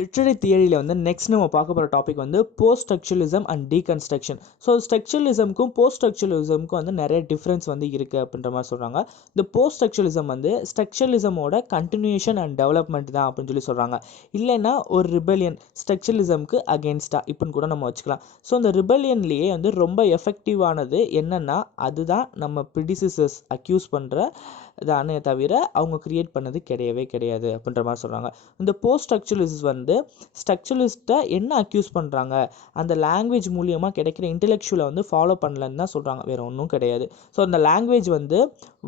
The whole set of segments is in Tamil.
லிட்ரரி தியரியில் வந்து நெக்ஸ்ட் நம்ம பார்க்க போகிற டாபிக் வந்து post structuralism and deconstruction. So ஸ்ட்ரக்சரலிசம்க்கும் போஸ்ட் ஸ்ட்ரக்சரலிசம்க்கும் வந்து நிறைய டிஃப்ரென்ஸ் வந்து இருக்குது அப்படின்ற மாதிரி சொல்கிறாங்க. இந்த போஸ்ட் ஸ்ட்ரக்சரலிசம் வந்து ஸ்ட்ரக்சரலிசமோட கண்டினியூஷன் அண்ட் டெவலப்மெண்ட் தான் அப்படின்னு சொல்லி சொல்கிறாங்க. இல்லைன்னா ஒரு ரிபெலியன் ஸ்ட்ரக்சரலிசம்க்கு அகேன்ஸ்டாக இப்படின்னு கூட நம்ம வச்சுக்கலாம். ஸோ இந்த ரிபெலியன்லேயே வந்து ரொம்ப எஃபெக்டிவானது என்னென்னா அதுதான் நம்ம ப்ரிடிசிசர்ஸ் அக்யூஸ் பண்ணுற தானே தவிர அவங்க கிரியேட் பண்ணது கிடையவே கிடையாது அப்படின்ற மாதிரி சொல்கிறாங்க. இந்த போஸ்ட் ஸ்ட்ரக்சரலிஸ்ட் வந்து ஸ்ட்ரக்சரலிஸ்ட்டை என்ன அக்யூஸ் பண்ணுறாங்க, அந்த லாங்குவேஜ் மூலியமாக கிடைக்கிற இன்டெலெக்சுவலை வந்து ஃபாலோ பண்ணலன்னு தான் சொல்கிறாங்க, வேறு ஒன்றும் கிடையாது. ஸோ அந்த லாங்குவேஜ் வந்து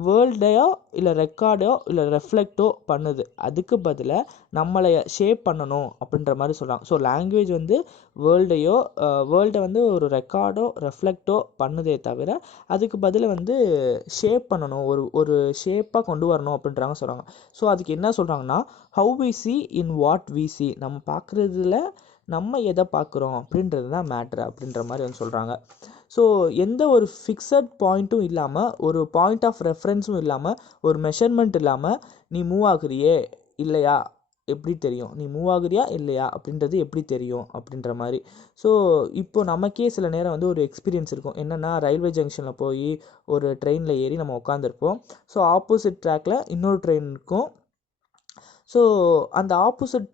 வேர்ல்டையோ இல்லை ரெக்கார்டோ இல்லை ரெஃப்ளெக்டோ பண்ணுது, அதுக்கு பதிலாக நம்மளை ஷேப் பண்ணணும் அப்படின்ற மாதிரி சொல்கிறாங்க. ஸோ லாங்குவேஜ் வந்து வேர்ல்டை வந்து ஒரு ரெக்கார்டோ ரெஃப்ளெக்டோ பண்ணுதே தவிர அதுக்கு பதில் வந்து ஷேப் பண்ணணும், ஒரு ஷேப்பாக கொண்டு வரணும் அப்படின்றாங்க சொல்கிறாங்க. ஸோ அதுக்கு என்ன சொல்கிறாங்கன்னா, how we see in what we see, நம்ம பார்க்குறதுல நம்ம எதை பார்க்குறோம் அப்படின்றது தான் மேட்ரு அப்படின்ற மாதிரி வந்து சொல்கிறாங்க. ஸோ எந்த ஒரு ஃபிக்ஸட் பாயிண்ட்டும் இல்லாமல், ஒரு பாயிண்ட் ஆஃப் ரெஃபரன்ஸும் இல்லாமல், ஒரு மெஷர்மெண்ட் இல்லாமல் நீ மூவ் ஆகுறியே இல்லையா எப்படி தெரியும், நீ மூவ் ஆகுறியா இல்லையா அப்படின்றது எப்படி தெரியும் அப்படின்ற மாதிரி. ஸோ இப்போது நமக்கே சில நேரம் வந்து ஒரு எக்ஸ்பீரியன்ஸ் இருக்கும். என்னென்னா ரயில்வே ஜங்ஷனில் போய் ஒரு ட்ரெயினில் ஏறி நம்ம உட்காந்துருப்போம். ஸோ ஆப்போசிட் ட்ராக்கில் இன்னொரு ட்ரெயின் இருக்கும். ஸோ அந்த ஆப்போசிட்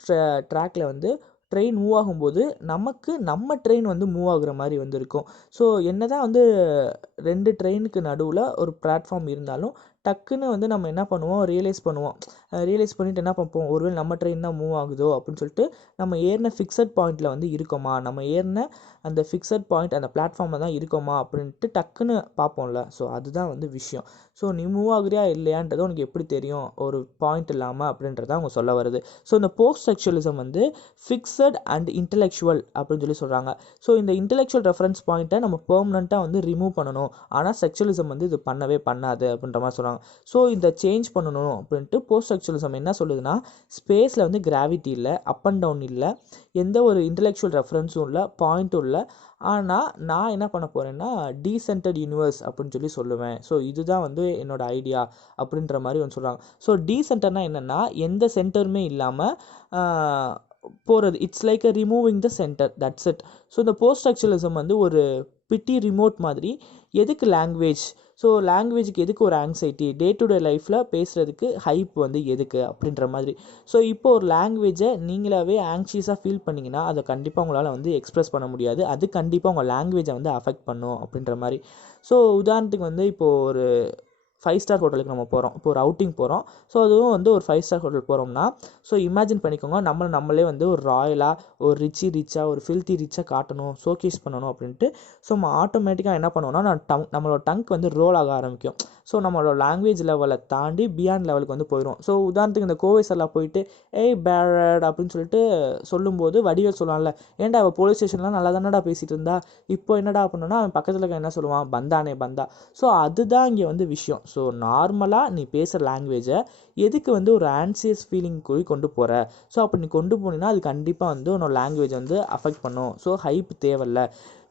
ட்ராக்கில் வந்து ட்ரெயின் மூவ் ஆகும்போது நமக்கு நம்ம ட்ரெயின் வந்து மூவ் ஆகுற மாதிரி வந்து இருக்கும். ஸோ என்ன தான் வந்து 2 ட்ரெயினுக்கு நடுவில் ஒரு பிளாட்ஃபார்ம் இருந்தாலும் டக்குன்னு வந்து நம்ம என்ன பண்ணுவோம், ரியலைஸ் பண்ணிவிட்டு என்ன பார்ப்போம், ஒருவேளை நம்ம ட்ரெயின் தான் மூவ் ஆகுதோ அப்படின்னு சொல்லிட்டு நம்ம ஏறின ஃபிக்ஸட் பாயிண்டில் வந்து இருக்கோமா, நம்ம ஏறின அந்த ஃபிக்ஸட் பாயிண்ட் அந்த பிளாட்ஃபார்மில் தான் இருக்கோமா அப்படின்ட்டு டக்குன்னு பார்ப்போம்ல. ஸோ அதுதான் வந்து விஷயம். ஸோ நீ மூவ் ஆகுறியா இல்லையான்றது உனக்கு எப்படி தெரியும் ஒரு பாயிண்ட் இல்லாமல் அப்படின்றத அவங்க சொல்ல வருது. ஸோ இந்த போஸ்ட் ஸ்ட்ரக்சரலிசம் வந்து ஃபிக்ஸட் அண்ட் இன்டெலெக்சுவல் அப்படின்னு சொல்லி சொல்கிறாங்க. ஸோ இந்த இன்டெலெக்சுவல் ரெஃபரன்ஸ் பாயிண்ட்டை நம்ம பெர்மனண்ட்டாக வந்து ரிமூவ் பண்ணணும், ஆனால் ஸ்ட்ரக்சரலிசம் வந்து இது பண்ணவே பண்ணாது அப்படின்ற மாதிரி சொல்கிறாங்க. ஸோ இந்த சேஞ்ச் பண்ணணும் அப்படின்ட்டு போஸ்ட் ஸ்ட்ரக்சரலிசம் என்ன சொல்லுதுன்னா, ஸ்பேஸில் வந்து கிராவிட்டி இல்லை, அப் அண்ட் டவுன் இல்லை, எந்த ஒரு இன்டெலெக்சுவல் ரெஃபரன்ஸும் இல்லை, பாயிண்ட்டும் இல்லை, ஆனால் நான் என்ன பண்ண போகிறேன்னா டீசென்டர்ட் யூனிவர்ஸ் அப்படின்னு சொல்லி சொல்லுவேன். ஸோ இதுதான் வந்து என்னோட ஐடியா அப்படின்ற மாதிரி வந்து சொல்கிறாங்க. ஸோ டீசென்டர்னால் என்னென்னா எந்த சென்டருமே இல்லாமல் போகிறது, it's like a removing the centre, that's it. So இந்த போஸ்ட் ஸ்ட்ரக்சரலிசம் வந்து ஒரு பிட்டி ரிமோட் மாதிரி. எதுக்கு லாங்குவேஜ், ஸோ லாங்குவேஜுக்கு எதுக்கு ஒரு ஆங்ஸைட்டி, டே டு டே லைஃப்பில் பேசுகிறதுக்கு ஹைப் வந்து எதுக்கு அப்படின்ற மாதிரி. ஸோ இப்போ ஒரு லாங்குவேஜை நீங்களாவே ஆங்ஷியஸாக ஃபீல் பண்ணிங்கன்னா அதை கண்டிப்பாக உங்களால் வந்து எக்ஸ்ப்ரெஸ் பண்ண முடியாது, அது கண்டிப்பாக உங்கள் லாங்குவேஜை வந்து அஃபெக்ட் பண்ணும் அப்படின்ற மாதிரி. ஸோ உதாரணத்துக்கு வந்து இப்போது ஒரு 5 ஸ்டார் ஹோட்டலுக்கு நம்ம போகிறோம், இப்போ ஒரு அவுட்டிங் போகிறோம். ஸோ அதுவும் வந்து ஒரு 5 ஸ்டார் ஹோட்டல் போகிறோம்னா, ஸோ இமேஜின் பண்ணிக்கோங்க, நம்மளே வந்து ஒரு ராயலாக, ஒரு ரிச்சாக, ஒரு ஃபில்த்தி ரிச்சாக காட்டணும், ஷோகேஸ் பண்ணணும் அப்படின்ட்டு. ஸோ நம்ம ஆட்டோமேட்டிக்காக என்ன பண்ணுவோம்னா, நம்மளோட டங்க் வந்து ரோல் ஆக ஆரம்பிக்கும். ஸோ நம்மளோட லாங்குவேஜ் லெவலை தாண்டி பியாண்ட் லெவலுக்கு வந்து போயிடும். ஸோ உதாரணத்துக்கு இந்த கோவை சரலா போயிட்டு ஏய் பேரட் அப்படின்னு சொல்லிட்டு சொல்லும்போது வடிவேல் சொல்லலாம்ல, ஏன்டா அவள் போலீஸ் ஸ்டேஷன்லாம் நல்லா தானடா பேசிகிட்டு இருந்தா, இப்போ என்னடா பண்ணணும்னா அவன் பக்கத்தில் இருக்க என்ன சொல்லுவான், பந்தானே பந்தா. ஸோ அதுதான் இங்கே வந்து விஷயம். ஸோ நார்மலாக நீ பேசுகிற லாங்குவேஜை எதுக்கு வந்து ஒரு ஆன்சியஸ் ஃபீலிங் கொண்டு போகிற, ஸோ அப்படி நீ கொண்டு போனீங்கன்னா அது கண்டிப்பாக வந்து உன்னோட லாங்குவேஜ் வந்து அஃபெக்ட் பண்ணும். ஸோ ஹைப் தேவையில்லை.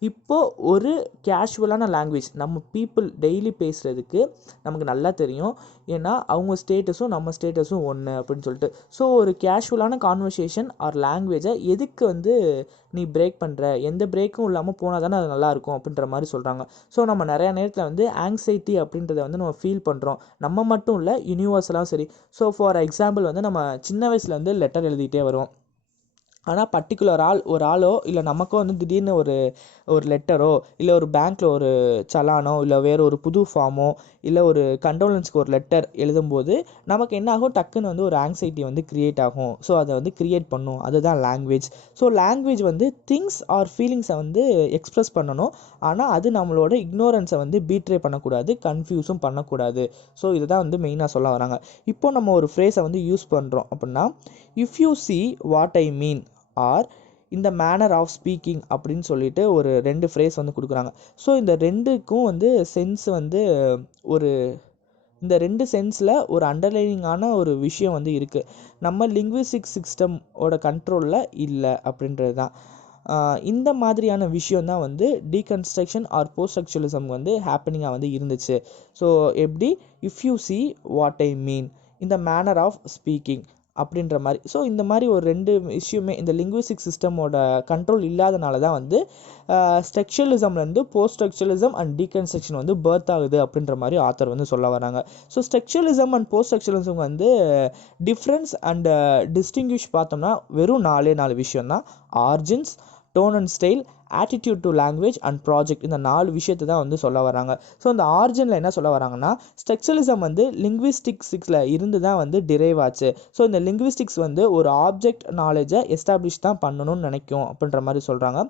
இப்போது ஒரு கேஷுவலான லாங்குவேஜ் நம்ம பீப்புள் டெய்லி பேசுகிறதுக்கு நமக்கு நல்லா தெரியும், ஏன்னா அவங்க ஸ்டேட்டஸும் நம்ம ஸ்டேட்டஸும் ஒன்று அப்படின்னு சொல்லிட்டு. ஸோ ஒரு கேஷுவலான கான்வர்சேஷன் ஆர் லாங்குவேஜை எதுக்கு வந்து நீ பிரேக் பண்ணுற, எந்த பிரேக்கும் இல்லாமல் போனால் தானே அது நல்லாயிருக்கும் அப்படின்ற மாதிரி சொல்கிறாங்க. ஸோ நம்ம நிறையா நேரத்தில் வந்து ஆங்ஸைட்டி அப்படின்றத வந்து நம்ம ஃபீல் பண்ணுறோம், நம்ம மட்டும் இல்லை யூனிவர்ஸெலாம் சரி. ஸோ ஃபார் எக்ஸாம்பிள் வந்து நம்ம சின்ன வயசில் வந்து லெட்டர் எழுதிட்டே வருவோம், ஆனால் பர்டிகுலர் ஒரு ஆளோ இல்லை நமக்கோ வந்து திடீர்னு ஒரு லெட்டரோ இல்லை ஒரு பேங்க்கில் ஒரு சலானோ இல்லை வேறு ஒரு புது ஃபார்மோ இல்லை ஒரு கண்டோலன்ஸ்க்கு ஒரு லெட்டர் எழுதும்போது நமக்கு என்ன ஆகும், டக்குன்னு வந்து ஒரு ஆங்ஸைட்டி வந்து க்ரியேட் ஆகும். ஸோ அதை வந்து க்ரியேட் பண்ணும், அதுதான் லாங்குவேஜ். ஸோ லாங்குவேஜ் வந்து திங்ஸ் ஆர் ஃபீலிங்ஸை வந்து எக்ஸ்ப்ரெஸ் பண்ணணும், ஆனால் அது நம்மளோட இக்னோரன்ஸை வந்து பீட்ரே பண்ணக்கூடாது, கன்ஃபியூஸும் பண்ணக்கூடாது. ஸோ இதுதான் வந்து மெயினாக சொல்ல வராங்க. இப்போ நம்ம ஒரு ஃப்ரேஸை வந்து யூஸ் பண்ணுறோம் அப்படின்னா, if you see what I mean or இந்த மேனர் ஆஃப் ஸ்பீக்கிங் அப்படின்னு சொல்லிட்டு ஒரு 2 ஃப்ரேஸ் வந்து கொடுக்குறாங்க. ஸோ இந்த 2க்கும் வந்து சென்ஸ் வந்து இந்த 2 சென்ஸில் ஒரு அண்டர்லைனிங்கான ஒரு விஷயம் வந்து இருக்குது, நம்ம லிங்குவிஸ்டிக் சிஸ்டமோட கண்ட்ரோலில் இல்லை அப்படின்றது தான். இந்த மாதிரியான விஷயம் தான் வந்து டீகன்ஸ்ட்ரக்ஷன் ஆர் போஸ்ட் ஸ்ட்ரக்சரலிசம் வந்து ஹேப்பனிங்காக வந்து இருந்துச்சு. ஸோ எப்படி, if you see what I mean, இந்த மேனர் ஆஃப் ஸ்பீக்கிங் அப்படின்ற மாதிரி. ஸோ இந்த மாதிரி ஒரு 2 இஷ்யூமே இந்த லிங்குவிஸ்டிக் சிஸ்டமோட கண்ட்ரோல் இல்லாதனால தான் வந்து ஸ்ட்ரக்சரலிசம்லேருந்து போஸ்ட் ஸ்ட்ரக்சரலிசம் அண்ட் டீகன்ஸ்ட்ரக்ஷன் வந்து பர்த் ஆகுது அப்படின்ற மாதிரி ஆத்தர் வந்து சொல்ல வராங்க. So structuralism and post structuralism வந்து டிஃப்ரென்ஸ் அண்ட் டிஸ்டிங்விஷ் பார்த்தோம்னா வெறும் 4 விஷயம் தான். Origins, tone and style, attitude to language and project, இந்த 4 விஷயத்தை தான் வந்து சொல்ல வராங்க. ஸோ இந்த ஆர்ஜினில் என்ன சொல்ல வராங்கன்னா ஸ்ட்ரக்சரலிசம் வந்து லிங்குவிஸ்டிக்ஸில் இருந்து தான் வந்து டிரைவ் ஆச்சு. ஸோ இந்த லிங்குவிஸ்டிக்ஸ் வந்து ஒரு ஆப்ஜெக்ட் நாலேஜை எஸ்டாப்ளிஷ் தான் பண்ணணும்னு நினைக்கும் அப்படின்ற மாதிரி சொல்கிறாங்க.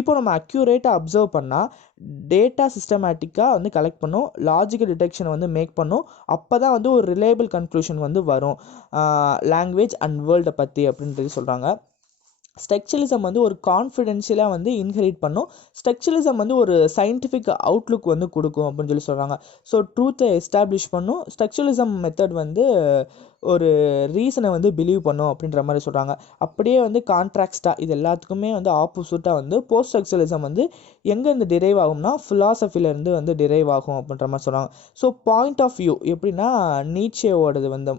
இப்போ நம்ம அக்யூரேட்டாக அப்சர்வ் பண்ணால் டேட்டா சிஸ்டமேட்டிக்காக வந்து கலெக்ட் பண்ணும், லாஜிக்கல் டிடெக்ஷனை வந்து மேக் பண்ணும். அப்போ தான் வந்து ஒரு ரிலையபிள் கன்க்ளூஷன் வந்து வரும் லாங்குவேஜ் அண்ட் வேர்ல்டை பற்றி அப்படின்றது சொல்கிறாங்க. ஸ்ட்ரக்சரலிசம் வந்து ஒரு கான்ஃபிடென்ஷியலாக வந்து இன்ஹெரிட் பண்ணும். ஸ்ட்ரக்சரலிசம் வந்து ஒரு சயின்டிஃபிக் அவுட்லுக் வந்து கொடுக்கும் அப்படின்னு சொல்லி சொல்கிறாங்க. ஸோ ட்ரூத்தை எஸ்டாப்ளிஷ் பண்ணும். ஸ்ட்ரக்சரலிசம் மெத்தட் வந்து ஒரு ரீசனை வந்து பிலீவ் பண்ணும் அப்படின்ற மாதிரி சொல்கிறாங்க. அப்படியே வந்து கான்ட்ராக்ஸ்டாக இது எல்லாத்துக்குமே வந்து ஆப்போசிட்டாக வந்து போஸ்ட் ஸ்ட்ரக்சரலிசம் வந்து எங்கேருந்து டிரைவ் ஆகும்னா ஃபிலாசபிலேருந்து வந்து டிரைவ் ஆகும் அப்படின்ற மாதிரி சொல்கிறாங்க. ஸோ பாயிண்ட் ஆஃப் வியூ எப்படின்னா நீட்சேவோடது வந்து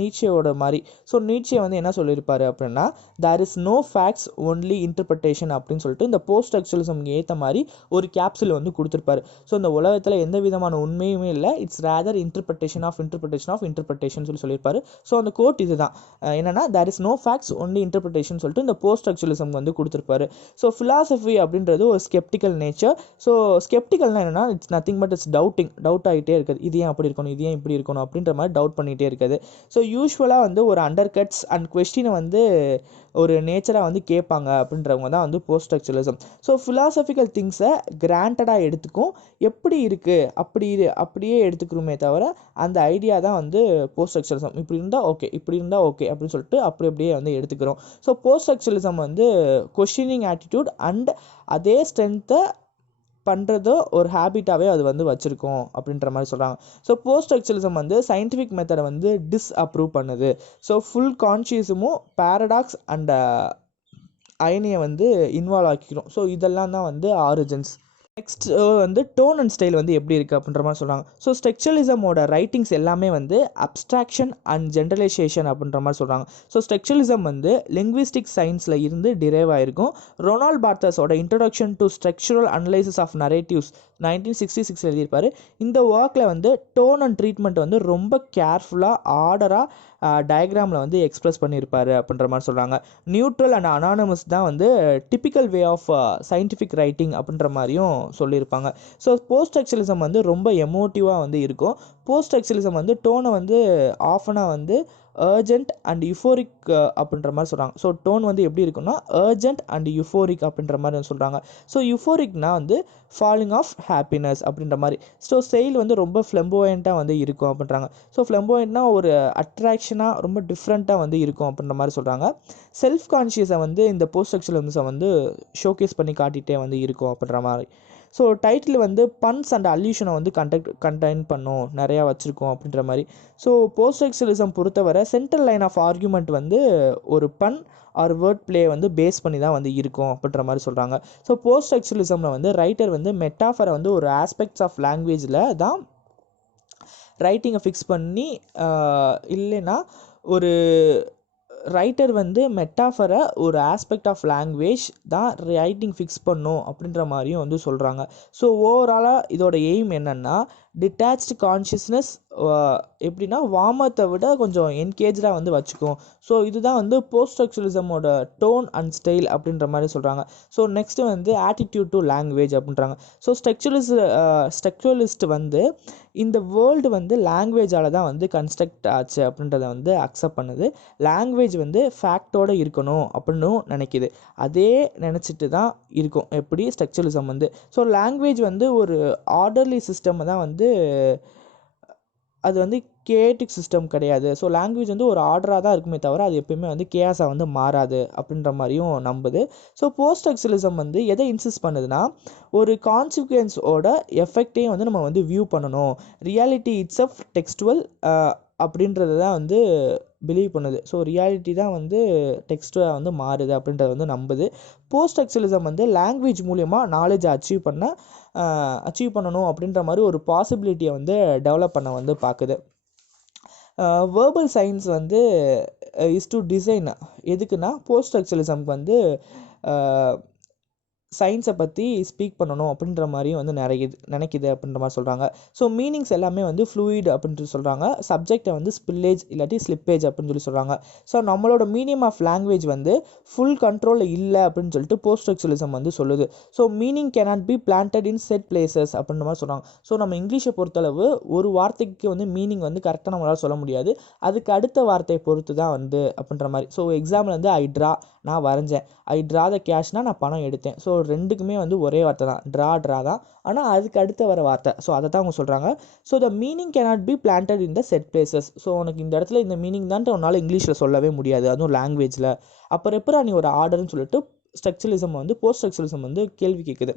நீட்சேவோட மாதிரி. ஸோ நீட்சே வந்து என்ன சொல்லியிருப்பாரு அப்படின்னா there is no facts only interpretation அப்படின்னு சொல்லிட்டு இந்த போஸ்ட் ஸ்ட்ரக்சரலிசம்க்கு ஏற்ற மாதிரி ஒரு கேப்சூல் வந்து கொடுத்துருப்பாரு. ஸோ இந்த உலகத்தில் எந்த விதமான உண்மையுமே இல்லை, it's rather interpretation of interpretation சொல்லியிருப்பாரு. ஸோ அந்த கோட் இதுதான் என்னன்னா there is no facts only interpretation சொல்லிட்டு இந்த போஸ்ட் ஸ்ட்ரக்சரலிசம் வந்து கொடுத்துருப்பாரு. ஸோ ஃபிலாசபி அப்படின்றது ஒரு ஸ்கெப்டிக்கல் நேச்சர். ஸோ ஸ்கெப்டிக்கல்னா என்னன்னா it's nothing but it's doubt ஆகிட்டே இருக்குது. இது ஏன் அப்படி இருக்கணும், இது ஏன் இப்படி இருக்கணும் அப்படின்ற மாதிரி டவுட் பண்ணிகிட்டே இருக்குது. ஸோ யூஸ்வலாக வந்து ஒரு அண்டர் கட்ஸ் அண்ட் கொஸ்டினை வந்து ஒரு நேச்சராக வந்து கேட்பாங்க அப்படின்றவங்க தான் வந்து போஸ்ட் ஸ்ட்ரக்சரலிசம். ஸோ ஃபிலாசபிக்கல் திங்ஸை கிராண்டடாக எடுத்துக்கும், எப்படி இருக்குது அப்படியே எடுத்துக்கிறோமே தவிர அந்த ஐடியா தான் வந்து போஸ்ட் ஸ்ட்ரக்சரலிசம். இப்படி இருந்தால் ஓகே அப்படின்னு சொல்லிட்டு அப்படியே வந்து எடுத்துக்கிறோம். ஸோ போஸ்ட் ஸ்ட்ரக்சரலிசம் வந்து கொஸ்டினிங் ஆட்டிடியூட் அண்ட் அதே ஸ்ட்ரென்த்தை பண்ணுறதோ ஒரு ஹேபிட்டாகவே அது வந்து வச்சுருக்கோம் அப்படின்ற மாதிரி சொல்கிறாங்க. ஸோ போஸ்ட் ஸ்ட்ரக்சரலிசம் வந்து சயின்டிஃபிக் மெத்தடை வந்து டிஸ்அப்ரூவ் பண்ணுது. ஸோ ஃபுல் கான்ஷியஸுமும் பேரடாக்ஸ் அண்ட் அயனியை வந்து இன்வால்வ் ஆக்கிக்கிறோம். ஸோ இதெல்லாம் தான் வந்து ஆரிஜின்ஸ். நெக்ஸ்ட் வந்து டோன் அண்ட் ஸ்டைல் வந்து எப்படி இருக்குது அப்படின்ற மாதிரி சொல்கிறாங்க. ஸோ ஸ்ட்ரக்சரலிசமோட ரைட்டிங்ஸ் எல்லாமே வந்து அப்ஸ்ட்ராக்ஷன் அண்ட் ஜென்ரலைசேஷன் அப்படின்ற மாதிரி சொல்கிறாங்க. ஸோ ஸ்ட்ரக்சரலிசம் வந்து லிங்குவிஸ்டிக் சயின்ஸில் இருந்து டிரைவ் ஆகிருக்கும். ரொனால்ட் பார்த்தஸோட introduction to structural analysis of narratives 1966 எழுதியிருப்பார். இந்த ஒர்க்கில் வந்து டோன் அண்ட் ட்ரீட்மெண்ட் வந்து ரொம்ப கேர்ஃபுல்லாக ஆர்டராக டயக்ராமில் வந்து எக்ஸ்பிரஸ் பண்ணியிருப்பார் அப்படின்ற மாதிரி சொல்கிறாங்க. நியூட்ரல் அண்ட் அனானமஸ் தான் வந்து typical way of scientific writing அப்படின்ற மாதிரியும் சொல்லியிருப்பாங்க. ஸோ போஸ்ட் ஸ்ட்ரக்சரலிசம் வந்து ரொம்ப எமோட்டிவாக வந்து இருக்கும். போஸ்ட் ஸ்ட்ரக்சரலிசம் வந்து டோனை வந்து ஆஃபனாக வந்து அர்ஜென்ட் அண்ட் யுஃபோரிக் அப்படின்ற மாதிரி சொல்கிறாங்க. ஸோ டோன் வந்து எப்படி இருக்குன்னா அர்ஜென்ட் அண்ட் யுஃபோரிக் அப்படின்ற மாதிரி சொல்கிறாங்க. ஸோ யுஃபோரிக்னா வந்து ஃபாலிங் ஆஃப் ஹாப்பினஸ் அப்படின்ற மாதிரி. ஸோ ஸ்டைல் வந்து ரொம்ப ஃப்ளம்போயண்ட்டாக வந்து இருக்கும் அப்படின்றாங்க. ஸோ ஃப்ளம்போயண்ட்னா ஒரு அட்ராக்ஷனாக ரொம்ப டிஃப்ரெண்ட்டாக வந்து இருக்கும் அப்படின்ற மாதிரி சொல்கிறாங்க. செல்ஃப் கான்ஷியஸை வந்து இந்த போஸ்ட் ஸ்ட்ரக்சரலிசம் வந்து ஷோகேஸ் பண்ணி காட்டிகிட்டே வந்து இருக்கும் அப்படின்ற மாதிரி. ஸோ டைட்டில் வந்து பன்ஸ் அண்ட் அல்யூஷனை வந்து கண்டெயின் பண்ணும், நிறையா வச்சுருக்கோம் அப்படின்ற மாதிரி. ஸோ போஸ்ட் ஸ்ட்ரக்சரலிசம் பொறுத்தவரை சென்ட்ரல் லைன் ஆஃப் ஆர்குமெண்ட் வந்து ஒரு பன் ஆர் வேர்ட் பிளே வந்து பேஸ் பண்ணி தான் வந்து இருக்கும் அப்படின்ற மாதிரி சொல்கிறாங்க. ஸோ போஸ்ட் ஸ்ட்ரக்சரலிசமில் வந்து ரைட்டர் வந்து மெட்டாஃபரை வந்து ஒரு ஆஸ்பெக்ட்ஸ் ஆஃப் லாங்குவேஜில் தான் ரைட்டிங்கை ஃபிக்ஸ் பண்ணி இல்லைன்னா ஒரு ரைட்டர் வந்து மெட்டாஃபரை ஒரு ஆஸ்பெக்ட் ஆஃப் லாங்குவேஜ் தான் ரைட்டிங் ஃபிக்ஸ் பண்ணும் அப்படின்ற மாதிரியும் வந்து சொல்கிறாங்க. ஸோ ஓவராலாக இதோட எய்ம் என்னென்னா டிட்டாச்டு கான்ஷியஸ்னஸ் எப்படின்னா வார்மத்தை விட கொஞ்சம் என்கேஜாக வந்து வச்சுக்கும். ஸோ இதுதான் வந்து போஸ்ட் ஸ்ட்ரக்சரலிசமோட டோன் அண்ட் ஸ்டைல் அப்படின்ற மாதிரி சொல்கிறாங்க. ஸோ நெக்ஸ்ட்டு வந்து ஆட்டிடியூட் டு லாங்குவேஜ் அப்படின்றாங்க. ஸோ ஸ்ட்ரக்சரலிஸ்ட் வந்து இந்த வேர்ல்டு வந்து லாங்குவேஜால் தான் வந்து கன்ஸ்ட்ரக்ட் ஆச்சு அப்படின்றத வந்து அக்செப்ட் பண்ணுது. லாங்குவேஜ் வந்து ஃபேக்டோடு இருக்கணும் அப்படின்னு நினைக்கிது. அதே நினச்சிட்டு தான் இருக்கும் எப்படி ஸ்ட்ரக்சரலிசம் வந்து. ஸோ லாங்குவேஜ் வந்து ஒரு ஆர்டர்லி சிஸ்டம் தான் வந்து அது வந்து கேட்டிக் சிஸ்டம் கிடையாது. ஸோ லாங்குவேஜ் வந்து ஒரு ஆர்டராக தான் இருக்குமே தவிர அது எப்பயுமே வந்து கேஸாக வந்து மாறாது அப்படின்ற மாதிரியும் நம்புது. ஸோ போஸ்ட் ஸ்ட்ரக்சரலிசம் வந்து எதை இன்சிஸ்ட் பண்ணுதுன்னா ஒரு கான்சிக்வன்ஸோட எஃபெக்டையும் வந்து நம்ம வந்து வியூ பண்ணணும். ரியாலிட்டி இட்ஸ் ஆஃப் டெக்ஸ்டுவல் அப்படின்றது தான் வந்து பிலீவ் பண்ணுது. ஸோ ரியாலிட்டி தான் வந்து டெக்ஸ்ட்டாக வந்து மாறுது அப்படின்றத வந்து நம்புது. போஸ்ட் ஸ்ட்ரக்சரலிசம் வந்து லாங்குவேஜ் மூலியமாக நாலேஜை அச்சீவ் பண்ணணும் அப்படின்ற மாதிரி ஒரு பாசிபிலிட்டியை வந்து டெவலப் பண்ண வந்து பார்க்குது. வேர்பல் சயின்ஸ் வந்து இஸ் டு டிசைன் எதுக்குன்னா போஸ்ட் ஸ்ட்ரக்சரலிசம்க்கு வந்து சயின்ஸை பற்றி ஸ்பீக் பண்ணணும் அப்படின்ற மாதிரியும் வந்து நினைக்குது அப்படின்ற மாதிரி சொல்கிறாங்க. ஸோ மீனிங்ஸ் எல்லாமே வந்து ஃப்ளூயிட் அப்படின்ட்டு சொல்கிறாங்க. சப்ஜெக்டை வந்து ஸ்பில்லேஜ் இல்லாட்டி ஸ்லிப்பேஜ் அப்படின்னு சொல்கிறாங்க. ஸோ நம்மளோட மீடியம் ஆஃப் லாங்குவேஜ் வந்து ஃபுல் கண்ட்ரோலில் இல்லை அப்படின்னு சொல்லிட்டு போஸ்ட் ஸ்ட்ரக்சரலிசம் வந்து சொல்லுது. So meaning cannot be planted in set places அப்படின்ற மாதிரி சொல்கிறாங்க. ஸோ நம்ம இங்கிலீஷை பொறுத்தளவு ஒரு வார்த்தைக்கு வந்து மீனிங் வந்து கரெக்டாக நம்மளால் சொல்ல முடியாது. அதுக்கு அடுத்த வார்த்தையை பொறுத்து தான் வந்து அப்படின்ற மாதிரி. ஸோ எக்ஸாம்பிள் வந்து ஐ ட்ரா, நான் வரைஞ்சேன். ஐ ட்ரா த கேஷ்னால் நான் பணம் எடுத்தேன். ஸோ ரெண்டுக்குமே வந்து ஒரே வார்த்தை தான், ட்ரா தான். ஆனால் அதுக்கு அடுத்த வர வார்த்தை. ஸோ அதை தான் அவங்க சொல்கிறாங்க. So the meaning cannot be planted in the set places. So உனக்கு இந்த இடத்துல இந்த மீனிங் தான்ட்டு உன்னால் இங்கிலீஷில் சொல்லவே முடியாது, அதுவும் லாங்குவேஜில். அப்புறம் எப்போ நீ ஒரு ஆர்டர்னு சொல்லிட்டு ஸ்ட்ரக்சரலிசம் வந்து போஸ்ட் ஸ்ட்ரக்சரலிசம் வந்து கேள்வி கேட்குது.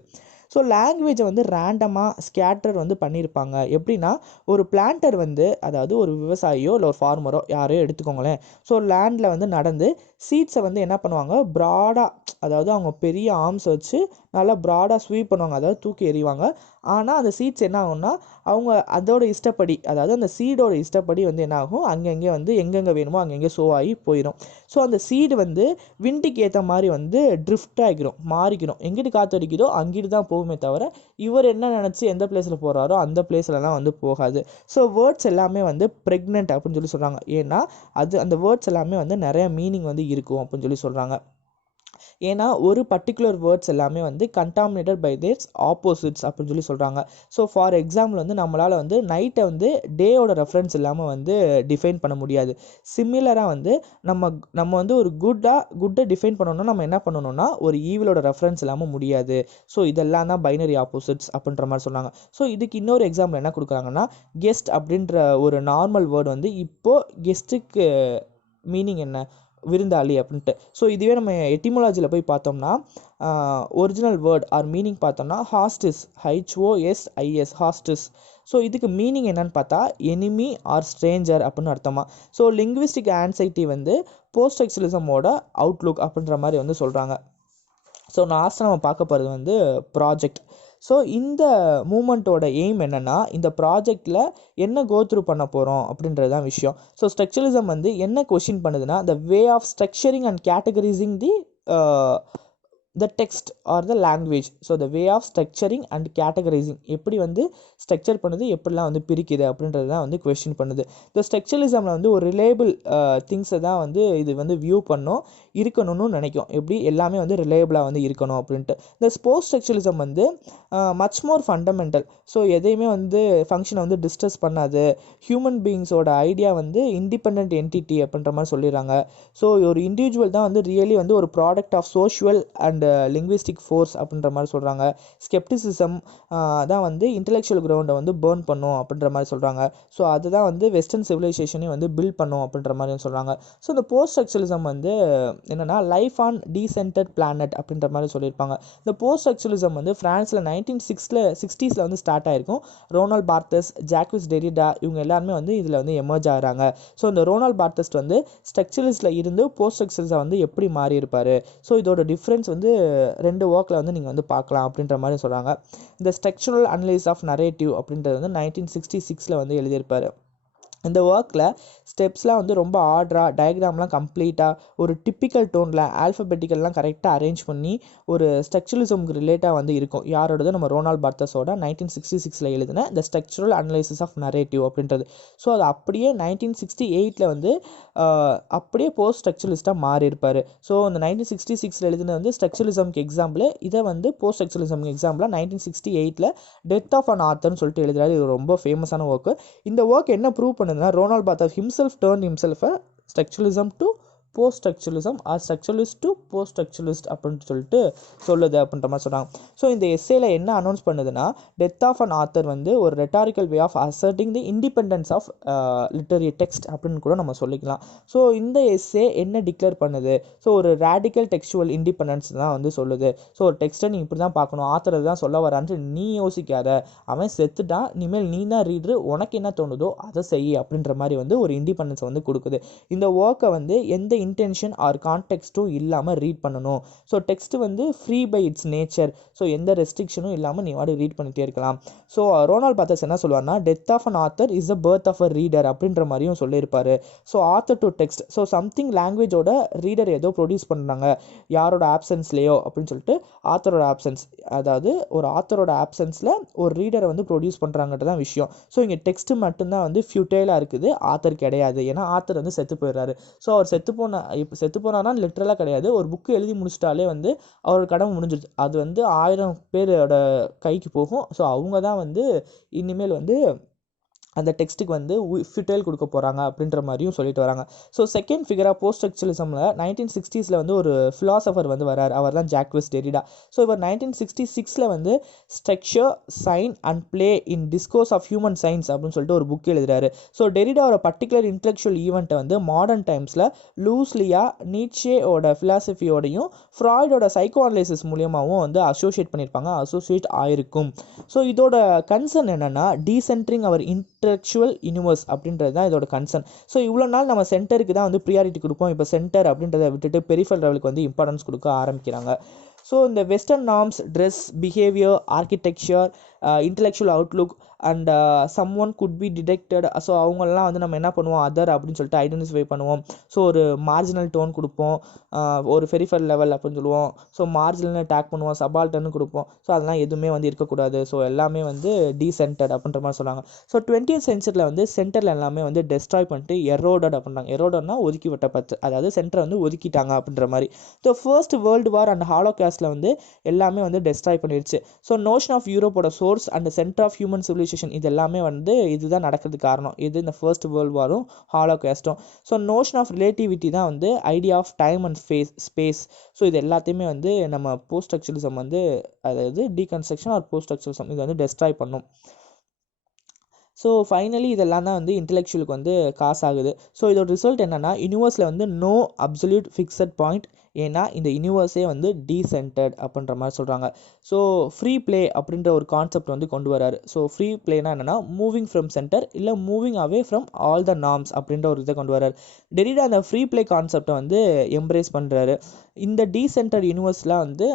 ஸோ லாங்குவேஜை வந்து ரேண்டமாக ஸ்கேட்டர் வந்து பண்ணியிருப்பாங்க. எப்படின்னா ஒரு பிளான்டர் வந்து, அதாவது ஒரு விவசாயியோ இல்லை ஒரு ஃபார்மரோ யாரையோ எடுத்துக்கோங்களேன். ஸோ லேண்டில் வந்து நடந்து சீட்ஸை வந்து என்ன பண்ணுவாங்க, ப்ராடாக, அதாவது அவங்க பெரிய ஆர்ம்ஸை வச்சு நல்லா ப்ராடாக ஸ்வீப் பண்ணுவாங்க, அதாவது தூக்கி எறிவாங்க. ஆனால் அந்த சீட்ஸ் என்ன ஆகும்னா அவங்க அதோட இஷ்டப்படி, அதாவது அந்த சீடோட இஷ்டப்படி வந்து என்ன ஆகும், அங்கங்கே வந்து எங்கெங்கே வேணுமோ அங்கங்கே ஷோ ஆகி போயிடும். ஸோ அந்த சீடு வந்து விண்டுக்கு ஏற்ற மாதிரி வந்து ட்ரிஃப்ட் ஆகிக்கிறோம், மாறிக்கணும். எங்கிட்டு காற்று அடிக்குதோ அங்கிட்டு தான் போகுமே தவிர இவர் என்ன நினச்சி எந்த பிளேஸில் போகிறாரோ அந்த பிளேஸ்லலாம் வந்து போகாது. ஸோ வேர்ட்ஸ் எல்லாமே வந்து ப்ரெக்னென்ட் அப்படின்னு சொல்லி சொல்கிறாங்க. ஏன்னா அந்த வேர்ட்ஸ் எல்லாமே வந்து நிறைய மீனிங் வந்து இருக்கும் அப்படின்னு சொல்லி சொல்கிறாங்க. ஏன்னா ஒரு பர்டிகுலர் வேர்ட்ஸ் எல்லாமே வந்து கண்டாமினேட்டட் பை தேர்ஸ் ஆப்போசிட்ஸ் அப்படின்னு சொல்லி சொல்கிறாங்க. ஸோ ஃபார் எக்ஸாம்பிள் வந்து நம்மளால் வந்து நைட்டை வந்து டேயோட ரெஃபரன்ஸ் இல்லாமல் வந்து டிஃபைன் பண்ண முடியாது. சிமிலராக வந்து நம்ம வந்து ஒரு குட்டை டிஃபைன் பண்ணணும்னா நம்ம என்ன பண்ணணும்னா ஒரு ஈவிலோட ரெஃபரன்ஸ் இல்லாமல் முடியாது. ஸோ இதெல்லாம் தான் பைனரி ஆப்போசிட்ஸ் அப்படின்ற மாதிரி சொன்னாங்க. ஸோ இதுக்கு இன்னொரு எக்ஸாம்பிள் என்ன கொடுக்குறாங்கன்னா, கெஸ்ட் அப்படின்ற ஒரு நார்மல் வேர்டு வந்து இப்போது கெஸ்ட்டுக்கு மீனிங் என்ன, விருந்தாளி அப்படின்ட்டு. ஸோ இதுவே நம்ம எட்டிமாலஜியில் போய் பார்த்தோம்னா ஒரிஜினல் வேர்ட் ஆர் மீனிங் பார்த்தோம்னா ஹாஸ்டிஸ், HOSIS, ஹாஸ்டிஸ். ஸோ இதுக்கு மீனிங் என்னன்னு பார்த்தா எனிமி ஆர் ஸ்ட்ரேஞ்சர் அப்படின்னு அர்த்தமா. ஸோ லிங்குவிஸ்டிக் ஆன்சைட்டி வந்து போஸ்ட் ஸ்ட்ரக்சரலிசமோட அவுட்லுக் அப்படின்ற மாதிரி வந்து சொல்கிறாங்க. ஸோ லாஸ்ட்டாக நம்ம பார்க்க போகிறது வந்து ப்ராஜெக்ட். ஸோ இந்த மூமெண்ட்டோட எய்ம் என்னென்னா, இந்த ப்ராஜெக்டில் என்ன கோத்ரூ பண்ண போகிறோம் அப்படின்றது தான் விஷயம். ஸோ ஸ்ட்ரக்சரலிசம் வந்து என்ன கொஷின் பண்ணுதுன்னா, the way of structuring and categorising the text or the language. So the way of structuring and categorising, எப்படி வந்து ஸ்ட்ரக்சர் பண்ணுது, எப்படிலாம் வந்து பிரிக்குது அப்படின்றது தான் வந்து கொஸ்டின் பண்ணுது. இந்த ஸ்ட்ரக்சரலிசமில் வந்து ஒரு ரிலேபிள் திங்ஸை தான் வந்து இது வந்து வியூ பண்ணோம், இருக்கணும்னு நினைக்கும். எப்படி எல்லாமே வந்து ரிலேபிளாக வந்து இருக்கணும் அப்படின்ட்டு. இந்த போஸ்ட் ஸ்ட்ரக்சரலிசம் வந்து மச் மோர் ஃபண்டமெண்டல். ஸோ எதையுமே வந்து ஃபங்க்ஷனை வந்து டிஸ்டர்ஸ் பண்ணாது. ஹியூமன் பீயிங்ஸோட ஐடியா வந்து இண்டிபெண்ட் என்டிட்டி அப்படின்ற மாதிரி சொல்லிடுறாங்க. ஸோ ஒரு இண்டிவிஜுவல் தான் வந்து ரியலி வந்து ஒரு product of social and linguistic force அப்படின்ற மாதிரி சொல்கிறாங்க. ஸ்கெப்டிசிசம் தான் வந்து இன்டெலெக்சுவல் கிரவுண்டை வந்து பேர்ன் பண்ணும் அப்படின்ற மாதிரி சொல்கிறாங்க. ஸோ அதுதான் வந்து வெஸ்டர்ன் சிவிலைசேஷனையும் வந்து பில்ட் பண்ணும் அப்படின்ற மாதிரி சொல்கிறாங்க. ஸோ இந்த போஸ்ட் ஸ்ட்ரக்சரலிசம் வந்து என்னென்னா லைஃப் ஆன் டீசென்டட் பிளானட் அப்படின்ற மாதிரி சொல்லியிருப்பாங்க. இந்த போஸ்ட் ஸ்ட்ரக்சரலிசம் வந்து ஃப்ரான்ஸில் 1960s வந்து ஸ்டார்ட் ஆகிருக்கும். ரோனால்ட் பார்த்தஸ், ஜாக்விஸ் டெரிடா இவங்க எல்லாருமே வந்து இதில் வந்து எமர்ஜ் ஆகிறாங்க. ஸோ இந்த ரோனால்ட் பார்த்தஸ் வந்து ஸ்ட்ரக்சரலிஸ்டில் இருந்து போஸ்ட் ஸ்ட்ரக்சரலிசம் வந்து எப்படி மாறி இருப்பார். ஸோ இதோட டிஃப்ரென்ஸ் வந்து 2 ஒர்க்கில் வந்து நீங்கள் வந்து பார்க்கலாம் அப்படின்ற மாதிரி சொல்கிறாங்க. இந்த ஸ்ட்ரக்சரல் அனலைசிஸ் ஆஃப் நரேட்டிவ் அப்படின்றது வந்து 1966 வந்து எழுதியிருப்பார். இந்த ஒர்க்கில் ஸ்டெப்ஸ்லாம் வந்து ரொம்ப ஆர்டராக, டயக்ராம்லாம் கம்ப்ளீட்டாக ஒரு டிப்பிக்கல் டோனில் ஆல்ஃபபெட்டிக்கல்லாம் கரெக்டாக அரேஞ்ச் பண்ணி ஒரு ஸ்ட்ரக்சரலிசம்க்கு ரிலேட்டாக வந்து இருக்கும். யாரோடது, நம்ம ரோனால்ட் பார்த்தஸோட 1966 எழுதின இந்த ஸ்ட்ரக்சரல் அனலைசிஸ் ஆஃப் நரேட்டிவ் அப்படின்றது. ஸோ அது அப்படியே 1968 வந்து அப்படியே போஸ்ட் ஸ்ட்ரக்சரலிஸ்ட்டாக மாறி இருப்பார். ஸோ இந்த 1966 எழுதின வந்து ஸ்ட்ரக்சரலிசம்க்கு எக்ஸாம்பிள், இதை வந்து போஸ்ட் ஸ்ட்ரக்சரலிசம்க்கு எக்ஸாம்பிளாக 1968 டெத் ஆஃப் அன் ஆத்தர்னு சொல்லிட்டு எழுதுறாரு. இது ரொம்ப ஃபேமஸான ஒர்க்கு. இந்த ஒர்க் என்ன ப்ரூவ் பண்ணுதுன்னா, Ronald Barthes himself turned himself a structuralism to post structuralism or structuralist to post structuralist அப்படின்னு சொல்லிட்டு சொல்லுது அப்படின்ற மாதிரி சொன்னாங்க. ஸோ இந்த எஸ்ஸேல என்ன அனௌன்ஸ் பண்ணுதுன்னா, டெத் ஆஃப் அன் ஆத்தர் வந்து ஒரு rhetorical way of asserting the independence of literary text அப்படின்னு கூட நம்ம சொல்லிக்கலாம். ஸோ இந்த எஸ்ஸே என்ன டிக்ளேர் பண்ணுது, ஸோ ஒரு ரேடிக்கல் டெக்ஸ்டுவல் இண்டிபெண்டன்ஸ் தான் வந்து சொல்லுது. ஸோ ஒரு டெக்ஸ்ட்டை நீ இப்படி தான் பார்க்கணும், ஆத்தர் தான் சொல்ல வரான்ட்டு நீ யோசிக்காத, அவன் செத்துட்டான், இனிமேல் நீ தான் ரீடரு, உனக்கு என்ன தோணுதோ அதை செய் அப்படின்ற மாதிரி வந்து ஒரு இண்டிபெண்டன்ஸை வந்து கொடுக்குது. இந்த ஒர்க்கை வந்து எந்த இன்டென்ஷன் ஆர் கான்டெக்ஸ்ட்டும் இல்லாமல் ரீட் பண்ணணும். ஸோ டெக்ஸ்ட் வந்து free by its nature. So எந்த ரெஸ்ட்ரிக்ஷனும் இல்லாமல் நீ வாடி ரீட் பண்ணிகிட்டே இருக்கலாம். ஸோ ரோனால்ட் பார்த்தஸ் என்ன சொல்லுவார்னா, death of an author is the birth of a reader அப்படின்ற மாதிரியும் சொல்லியிருப்பார். So author to text, so something லாங்குவேஜோட ரீடர் ஏதோ ப்ரொடியூஸ் பண்ணுறாங்க யாரோட ஆப்சன்ஸ்லேயோ அப்படின்னு சொல்லிட்டு ஆத்தரோட ஆப்சன்ஸ், அதாவது ஒரு ஆத்தரோட ஆப்சன்ஸில் ஒரு ரீடரை வந்து ப்ரொடியூஸ் பண்ணுறாங்கன்றது தான் விஷயம். ஸோ இங்கே டெக்ஸ்ட் மட்டும்தான் வந்து ஃபியூட்டைலாக இருக்குது, ஆத்தர் கிடையாது. ஏன்னா ஆத்தர் வந்து செத்து போயிடுறாரு. ஸோ அவர் இப்போ செத்து போனார்னா லிட்ரலாக கிடையாது, ஒரு புக்கு எழுதி முடிச்சிட்டாலே வந்து அவரோட கடமை முடிஞ்சிருச்சு. அது வந்து 1000 பேரோட கைக்கு போகும். ஸோ அவங்க தான் வந்து இனிமேல் வந்து அந்த டெக்ஸ்ட்டுக்கு வந்து ஃபியூட்டைல் கொடுக்க போகிறாங்க அப்படின்ற மாதிரியும் சொல்லிட்டு வராங்க. ஸோ செகண்ட் ஃபிகராக போஸ்ட் ஸ்ட்ரக்சரலிசமில் 1960s வந்து ஒரு ஃபிலாசபர் வந்து வரார். அவர் தான் ஜாக்வஸ் டெரிடா. ஸோ இவர் 1966 வந்து structure, sign and play in discourse of human science அப்படின்னு சொல்லிட்டு ஒரு புக் எழுதுறாரு. ஸோ டெரிடா ஒரு பர்டிகுலர் இன்டெலெக்சுவல் ஈவெண்ட்டை வந்து மாடர்ன் டைம்ஸில் லூஸ்லியா நீட்சேயோட ஃபிலாசபியோடையும் ஃப்ராய்டோட சைக்கோ அனலைசிஸ் மூலியமாகவும் வந்து அசோசியேட் ஆயிருக்கும். ஸோ இதோட கன்சர்ன் என்னென்னா, டீசென்ட்ரிங் அவர் இன்டெலெக்சுவல் யூனிவர்ஸ் அப்படின்றது தான் இதோட கன்சர்ன். ஸோ இவ்வளோ நாள் நம்ம சென்டருக்கு தான் வந்து ப்ரியாரிட்டி கொடுப்போம், இப்போ சென்டர் அப்படின்றத விட்டுட்டு பெரிஃபரல் லெவலுக்கு வந்து இம்பார்ட்டன்ஸ் கொடுக்க ஆரம்பிக்கிறாங்க. ஸோ இந்த western norms, dress, behaviour, architecture, intellectual outlook and some one could be detected. So அவங்களெலாம் வந்து நம்ம என்ன பண்ணுவோம், அதர் அப்படின்னு சொல்லிட்டு ஐடென்டிஃபை பண்ணுவோம். ஸோ ஒரு மார்ஜினல் டோன் கொடுப்போம், ஒரு பெரிஃபரல் லெவல் அப்படின்னு சொல்லுவோம். ஸோ மார்ஜினல்னு டேக் பண்ணுவோம், சபால்டர்னு கொடுப்போம். ஸோ அதெல்லாம் எதுவுமே வந்து இருக்கக்கூடாது. ஸோ எல்லாமே வந்து டீசென்டர்ட் அப்படின்ற மாதிரி சொல்லுவாங்க. ஸோ 20th சென்ச்சுரியில் வந்து சென்டரில் எல்லாமே வந்து டெஸ்ட்ராய் பண்ணிட்டு எரோடட் அப்படின்றாங்க. எரோடட்னா ஒதுக்கி விட்டப்பட்டு, அதாவது சென்டரை வந்து ஒதுக்கிட்டாங்க அப்படின்ற மாதிரி. So first world war and ஹாலோகாஸ்ட்டில் வந்து எல்லாமே வந்து டெஸ்ட்ராய் பண்ணிடுச்சு. ஸோ நோஷன் ஆஃப் யூரோப்போட source and centre of human civilisation இது எல்லாமே வந்து இதுதான் நடக்கிறதுக்கு காரணம். இது இந்த ஃபர்ஸ்ட் வேர்ல்டு வாரும் ஹாலோகாஸ்ட்டும். ஸோ நோஷன் ஆஃப் ரிலேட்டிவிட்டி தான் வந்து idea of time and space. So இது எல்லாத்தையுமே வந்து நம்ம போஸ்ட் ஸ்ட்ரக்சரலிசம் வந்து, அதாவது டீகன்ஸ்ட்ரக்ஷன் ஆர் போஸ்ட் ஸ்ட்ரக்சரலிசம் இது வந்து டெஸ்ட்ராய் பண்ணும். ஸோ ஃபைனலி இதெல்லாம் தான் வந்து இன்டெலெக்சுவலுக்கு வந்து காசு ஆகுது. ஸோ இதோட ரிசல்ட் என்னென்னா, யூனிவர்ஸில் வந்து நோ அப்சல்யூட் ஃபிக்ஸட் பாயிண்ட். ஏன்னா இந்த யூனிவர்ஸே வந்து டீசென்டர்ட் அப்படின்ற மாதிரி சொல்கிறாங்க. ஸோ ஃப்ரீ ப்ளே அப்படின்ற ஒரு கான்செப்ட் வந்து கொண்டு வராரு. ஸோ ஃப்ரீ ப்ளேனா என்னென்னா, மூவிங் ஃப்ரம் சென்டர் இல்லை moving away from all the norms அப்படின்ற ஒரு இதை கொண்டு வராரு. டெரிடா அந்த ஃப்ரீ ப்ளே கான்செப்டை வந்து எம்ப்ரேஸ் பண்ணுறாரு. இந்த டீசென்டர்ட் யூனிவர்ஸ்லாம் வந்து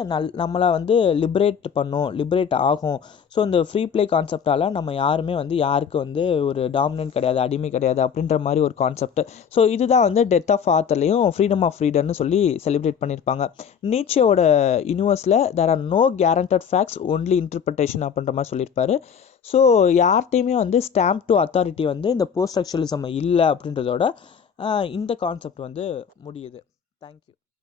நம்மளை வந்து லிபரேட் ஆகும். ஸோ இந்த ஃப்ரீ ப்ளே கான்செப்டால் நம்ம யாருமே வந்து யாருக்கு வந்து ஒரு டாமினன்ட் கிடையாது, அடிமை கிடையாது அப்படின்ற மாதிரி ஒரு கான்செப்ட். ஸோ இதுதான் வந்து டெத் ஆஃப் ஆத்தர்லையும் ஃப்ரீடம் ஆஃப் ரீடர்னு சொல்லி செலிப்ரேட் பண்ணியிருப்பாங்க. நீட்சேவோட யூனிவர்ஸில் there are no guaranteed facts, only interpretation அப்படின்ற மாதிரி சொல்லியிருப்பாரு. ஸோ யார்கிட்டையுமே வந்து ஸ்டாம்ப் டு அத்தாரிட்டி வந்து இந்த போஸ்ட் ஸ்ட்ரக்சரலிசம் இல்லை அப்படின்றதோட இந்த கான்செப்ட் வந்து முடியுது. தேங்க்யூ.